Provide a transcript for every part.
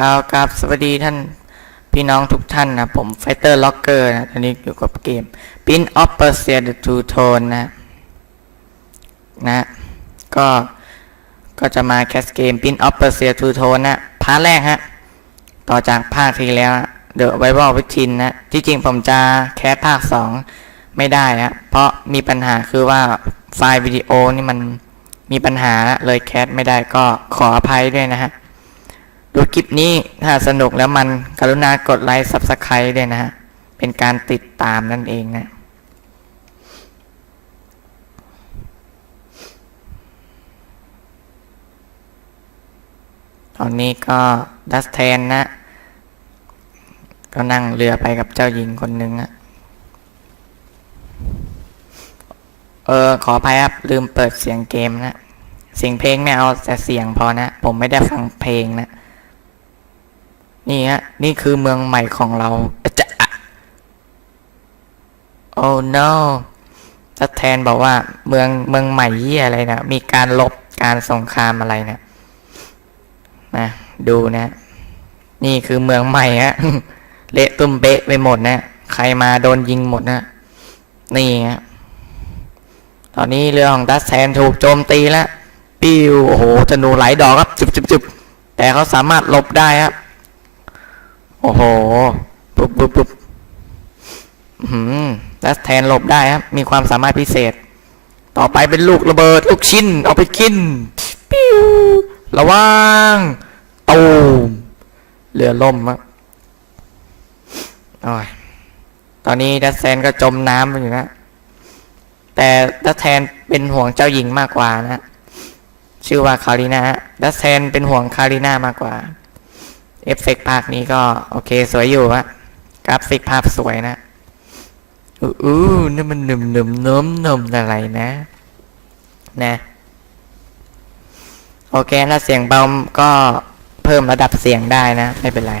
กล่าวกับสวัสดีท่านพี่น้องทุกท่านนะผมไฟเตอร์ล็อกเกอร์นะตอนนี้อยู่กับเกม Pin of Persia the Two Tone นะนะก็ก็จะมาแคสเกม Pin of Persia Two Tone นะพาร์ทแรกฮะต่อจากภาคที่แล้วนะ The Bible w i t h i n นะที่จริงผมจะแคสภาค 2 ไม่ได้ฮะเพราะมีปัญหาคือว่าไฟล์วิดีโอนี่มันมีปัญหาเลยแคสไม่ได้ก็ขออภัยด้วยนะฮะ ดูคลิปนี้ถ้าสนุกแล้วมันกรุณากดไลค์ Subscribe ด้วยนะฮะ เป็นการติดตามนั่นเองนะตอนนี้ก็ดัสแทนนะ ก็นั่งเรือไปกับเจ้าหญิงคนหนึ่งอะเออ ขออภัยครับ ลืมเปิดเสียงเกมนะ เสียงเพลงไม่เอาแต่เสียงพอนะ ผมไม่ได้ฟังเพลงนะ นี่ฮะ นี่คือเมืองใหม่ของเราอะจะอะ oh no ดัสแทนบอกว่า เมืองเมืองใหม่เยี่ยอะไรนะมีการลบการสงครามอะไรนะนะดูนะ นี่คือเมืองใหม่ฮะเละตุ้มเป๊ะไปหมดนะใครมาโดนยิงหมดนะนี่ฮะตอนนี้เรือของดัสแซนถูกโจมตีแล้ว ปิ้วโอ้โหธนูหลายดอกครับ จุบจุบจุบแต่เขาสามารถหลบได้ครับ อ้โห ปุ๊บปุ๊บปุ๊บหืมดัสแทนหลบได้ครับ มีความสามารถพิเศษ ต่อไปเป็นลูกระเบิด ลูกชิ้น เอาไปกิน ปิ้ว ระวังตูมเรือล่มอะโอ้ยตอนนี้ดัสแซนก็จมน้ำไปอยู่นะ แต่ดัสแทนเป็นห่วงเจ้าหญิงมากกว่านะ ชื่อว่าคารินาดัสแทนเป็นห่วงคารินามากกว่า เอฟเฟกต์ภาคนี้ก็โอเค สวยอยู่อะกราฟิกภาพสวยนะอู้อู้นี่มันหนุ่มหนุ่มนมนมอะไรนะ นะ โอเค ถ้าเสียงเบาก็เพิ่มระดับเสียงได้นะ ไม่เป็นไร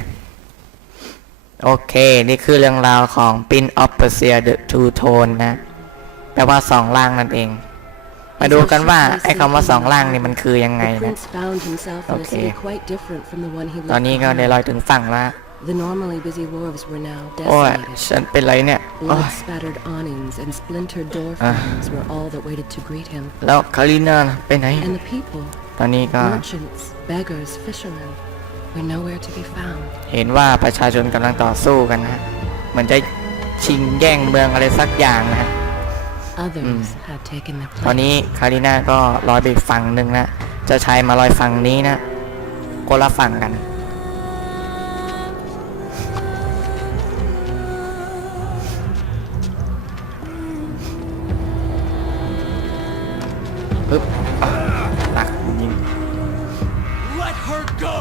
โอเค นี่คือเรื่องราวของ Pin of Persia the Two Tone นะ แปลว่าสองล่างนั่นเอง มาดูกันว่าไอ้คำว่าสองล่างนี่มันคือยังไง The นะ prince found himself in a Okay. city quite different from the one he ตอน left นี้ก็ได้ behind. ลอยถึงฝั่งแล้ว The normally busy wharves were now โอ้ย desolated. ฉันเป็นไรเนี่ยโอ้ย Blood-spattered awnings and splintered door Ah. frames were all that waited to greet him. แล้วคารินาล่ะไปไหน And the people, ตอนนี้ก็ merchants, beggars, fishermen, were nowhere to be found. เห็นว่าประชาชนกำลังต่อสู้กันนะฮะเหมือนจะชิงแย่งเมืองอะไรสักอย่างนะฮะ Others had taken their ตอน place. นี้คาริน่าก็ลอยไปอีกฝั่งหนึ่งนะเจะชายมาลอยฝั่งนี้นะคนละฝั่งกัน ปึ๊บอะตักยิง Let her go!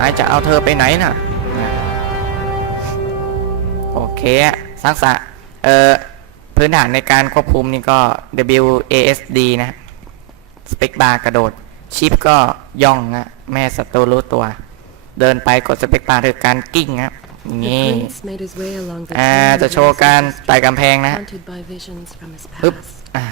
นายจะเอาเธอไปไหนน่ะนะโอเคอะทักษะเอ่อ พื้นฐานในการควบคุมนี่ก็ WASD นะสเปกบาร์กระโดด ชิปก็ย่องนะแม่ศัตรูรู้ตัว เดินไปกดสเปกบาร์คือการกิ้งครับอย่าง The นี้ prince made his way along the อ่า chain of จะโชว์การไต่กำแพงนะ haunted by visions from his ปึ๊บ past. อะ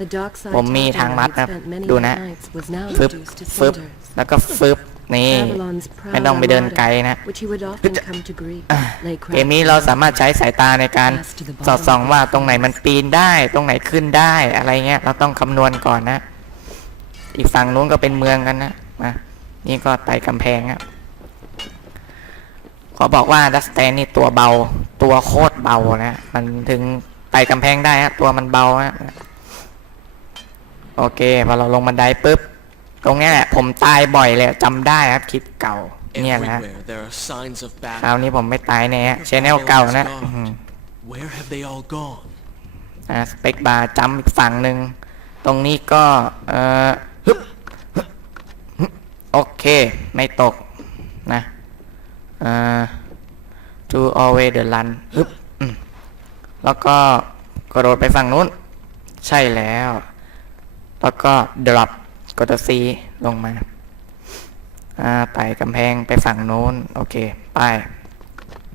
The dockside ผมมี tavern ทาง where ลัด he'd นะครับ spent many ดูนะ nights was now ฟึบ reduced to ฟึบ cinders. แล้วก็ฟึบ นี่ Babylon's proud ไม่ต้องไปเดินไกล armada, นะ which he would often come to greet, lay เกมนี้ cracked เรา in สามารถใช้สายตาในการสอดส่องว่าตรงไหนมันปีนได้ ตรงไหนขึ้นได้อะไรเงี้ย เราต้องคำนวณก่อนนะ อีกฝั่งนู้นก็เป็นเมืองกันนะมานี่ก็ไต่กำแพงอะขอบอกว่าดัสแตนนี่ตัวเบา ตัวโคตรเบานะ มันถึงไต่กำแพงได้ฮะตัวมันเบาฮะโอเค พอเราลงบันไดปุ๊บ ตรงเนี้ยแหละ ผมตายบ่อยเลยจำได้ครับคลิปเก่าเนี่ยนะ Everywhere there are signs of คราว battle. นี้ผมไม่ตายแน่ชแนลเก่านะอื้อหือ Where have they all gone? อ่าสเปกบาร์จำอีกฝั่งหนึ่งตรงนี้ก็เอ่อฮึบฮึบฮึบโอเค ไม่ตกนะอ่า to always the run ฮึบอืมแล้วก็กระโดดไปฝั่งนู้น ใช่แล้ว แล้วก็ drop กดตัว C ลงมาไต่กำแพงไปฝั่งโน้น โอเค ไป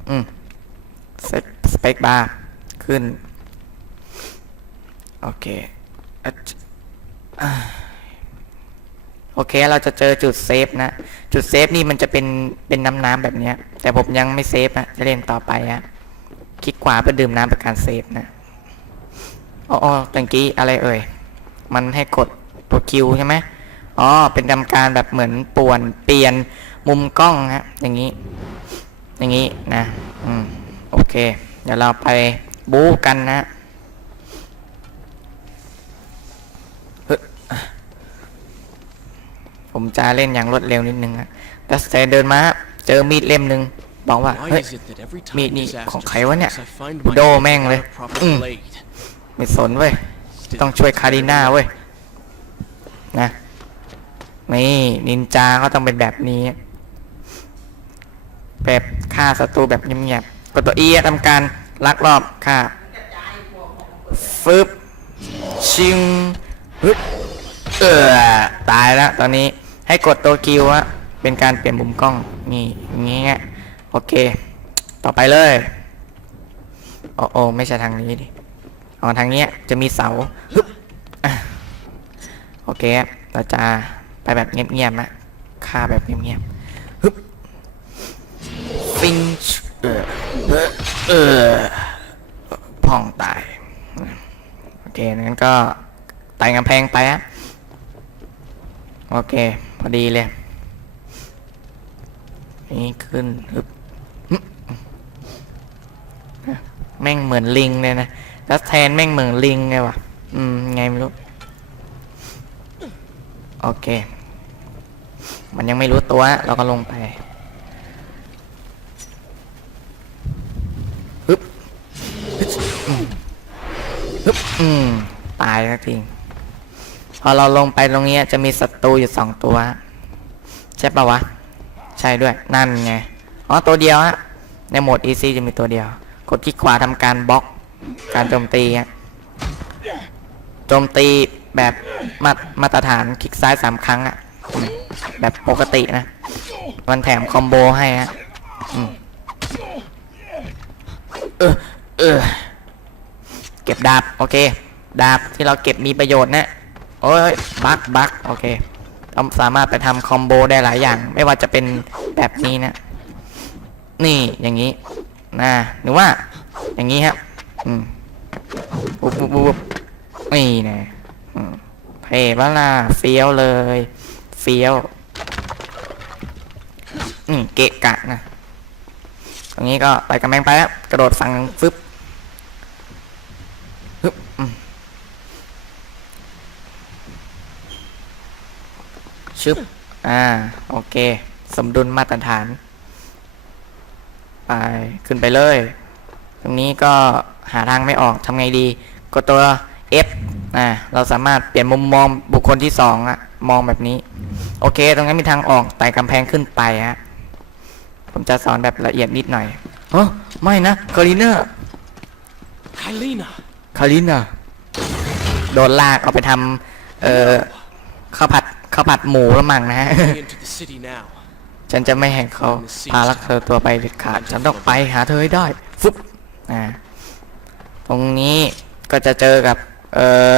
อืมสเปกบาร์ขึ้น โอเคโอเค เราจะเจอจุดเซฟนะ จุดเซฟนี่มันจะเป็นเป็นน้ำน้ำแบบนี้ แต่ผมยังไม่เซฟนะจะเล่นต่อไปอะคลิกขวาเพื่อดื่มน้ำเป็นการเซฟนะอ๋ออ๋อตะกี้อะไรเอ่ย มันให้กดตัวคิวใช่ไหม อ๋อ เป็นทำการแบบเหมือนป่วนเปลี่ยนมุมกล้องฮะอย่างนี้ อย่างนี้นะอืมโอเค เดี๋ยวเราไปบู๊กันนะเฮ้ยผมจะเล่นอย่างรวดเร็วนิดนึงอะแต่แต่เดินมาเจอมีดเล่มหนึ่งบอกว่า Why เฮ้ย is it that every time มีดนี่ disaster ของใครวะเนี่ย strikes, I find โด myself แม่งเลย without a proper อืม blade? ไม่สนเว้ยต้องช่วยคาริน่าเว้ยนะ นี่นินจาก็ต้องเป็นแบบนี้ แบบฆ่าศัตรูแบบเงียบๆกดตัวเอีทำการลักลอบฆ่าฟึบชิงฮึดเออตายแล้วตอนนี้ให้กดตัวคิวอะเป็นการเปลี่ยนมุมกล้อง นี่อย่างงี้ไงโอเค ต่อไปเลย โอ้โอไม่ใช่ทางนี้ดิอ๋อทางเนี้ยจะมีเสาฮึบโอเคเราจะ ไปแบบเงียบๆนะฆ่าแบบเงียบๆฮึบฟินช์เออเออเออพ่องตาย โอเคงั้นก็ไต่กำแพงไปฮะโอเค พอดีเลย นี่ขึ้นฮึบแม่งเหมือนลิงเลยนะแล้วแทนแม่งเหมือนลิงไงวะ อืม ไงไม่รู้ โอเค มันยังไม่รู้ตัว เราก็ลงไปฮึบฮึบอืมฮึบอืมตายสักทีพอเราลงไปตรงนี้จะมีศัตรูอยู่สองตัว ใช่ปะวะ ใช่ด้วย นั่นไง อ๋อ ตัวเดียวฮะ ในโหมด easy จะมีตัวเดียว กดคลิกขวาทำการบล็อก การโจมตีฮะ โจมตี แบบมามาตรฐานคลิกซ้ายสามครั้งอะแบบปกตินะ มันแถมคอมโบให้ฮะเออเออเก็บดาบโอเค ดาบที่เราเก็บมีประโยชน์นะโอ้ยบักบักโอเคเราสามารถไปทำคอมโบได้หลายอย่าง ไม่ว่าจะเป็นแบบนี้นะ นี่อย่างนี้นะหรือว่า อย่างนี้ครับอืมปุ๊บปุ๊บปุ๊บนี่นะอืม เพ่บ้าล่ะเฟี้ยวเลย เฟี้ยวนี่เกะกะนะ ตรงนี้ก็ไปกำแพงไปครับกระโดดฝั่งฟึบฟึบชึบ อ่า โอเค สมดุลมาตรฐาน ไป ขึ้นไปเลย ตรงนี้ก็หาทางไม่ออกทำไงดี กดตัว F นะเราสามารถเปลี่ยนมุมมองบุคคลที่สองอะมองแบบนี้ โอเค ตรงนั้นมีทางออกไต่กำแพงขึ้นไปฮะผมจะสอนแบบละเอียดนิดหน่อยเออไม่นะคาริน่า Kylina! คาริน่าโดนลากเอาไปทำเอ่อข้าวผัดข้าวผัดหมูแล้วมั้งนะฮะ Way into the city now. ฉันจะไม่ให้เขาพาลักเธอตัวไปเด็ดขาดฉันต้องไปหาเธอให้ได้ฟุบอ่าตรงนี้ก็จะเจอกับ เออ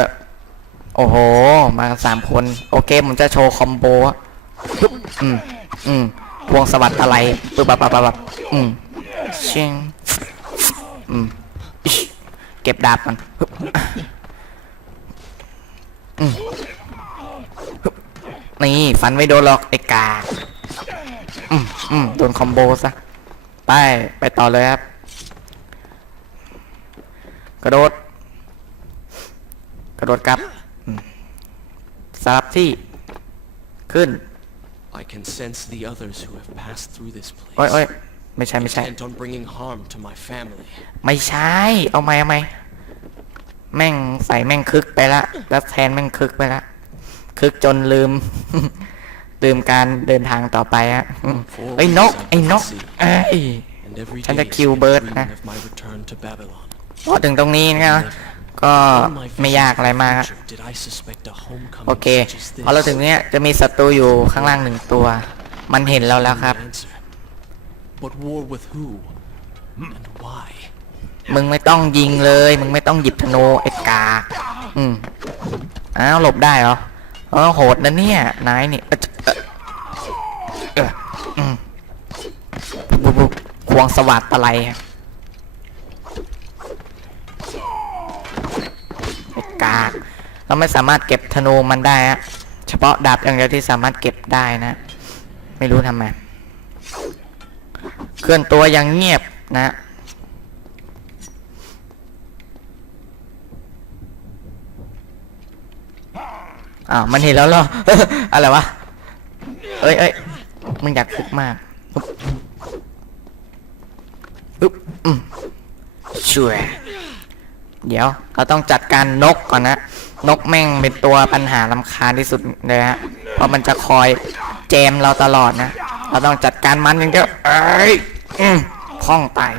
โอ้โห มาสามคน โอเค ผมจะโชว์คอมโบอะฟุบอืมอืมพวงสวัสดิ์อะไรปึ๊บปับปับปับปับอืมชิงอืมอิชเก็บดาบมันปึ๊บอืมฮึบนี่ฟันไม่โดนหรอกไอ้กาอืมอืมโดนคอมโบซะ ไป ไปต่อเลยครับ กระโดด ระโดดกลับอืมสลับที่ ขึ้น I can sense the others who have passed through this โอ้ย place. โอ้ยไม่ใช่ไม่ใช่ Intent on bringing harm to my family. ไม่ใช่ เอาไหมเอาไหมแม่งใส่แม่งคึกไปละแล้วแทนแม่งคึกไปละคึกจนลืม ลืมการเดินทางต่อไปอะอืมไอ้ยนกไอ้นกเอ้ย And every ฉัน day จะ is คิว spent เบิร์ด dreaming นะ of my return to Babylon. พอถึงตรงนี้นะ ก็ All my ไม่ visions ยากอะไร of มาก future Did I suspect a homecoming โอเค such as พอเราถึง this? เนี้ยจะมีศัตรูอยู่ข้างล่างหนึ่งตัว มันเห็นเราแล้วครับ Answer. But war with who? And why? มึงไม่ต้องยิงเลย มึงไม่ต้องหยิบธนูไอ้กากอืมอ้าวหลบได้เหรอโเออโหดนะเนี่ยนายนี่เออเอออืมบุบบุบควงสวัสดตะไลอะไอ้กาก เราไม่สามารถเก็บธนูมันได้ฮะเฉพาะดาบอย่างเดียวที่สามารถเก็บได้นะ ไม่รู้ทำไมเคลื่อนตัวอย่างเงียบนะอ้าวมันเห็นแล้วเหรออะไรวะเอ้ยเอ้ยมึงอยากฝึกมากอุ๊บอุ๊บอืมช่วยเดี๋ยวเราต้องจัดการนกก่อนนะ นกแม่งเป็นตัวปัญหาลำคาญที่สุดเลยฮะ เพราะมันจะคอยแจมเราตลอดนะ เราต้องจัดการมันอย่างเดียวเอ้ยคล่องตาย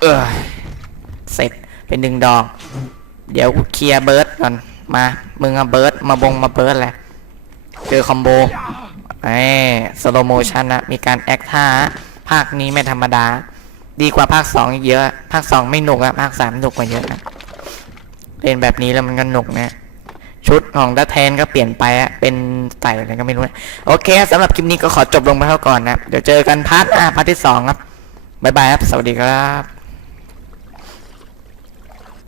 เออเสร็จเป็นหนึ่งดอก เดี๋ยวเคลียร์เบิร์ดก่อน มา มึงอะเบิร์ดมาบงมาเบิร์ดแหละเจอคอมโบไอ้สโลโมชันนะ มีการแอคท่า ภาคนี้ไม่ธรรมดา ดีกว่าภาคสองเยอะ ภาคสองไม่หนุกอะภาคสามหนุกกว่าเยอะนะ เล่นแบบนี้แล้วมันก็หนุกนะ ชุดของดัตแทนก็เปลี่ยนไปอะเป็นใส่อะไรก็ไม่รู้นะโอเคสำหรับคลิปนี้ก็ขอจบลงไปเท่าก่อนนะ เดี๋ยวเจอกันพาร์ทอ่าพาร์ทที่สองครับ บ๊ายบายครับ สวัสดีครับ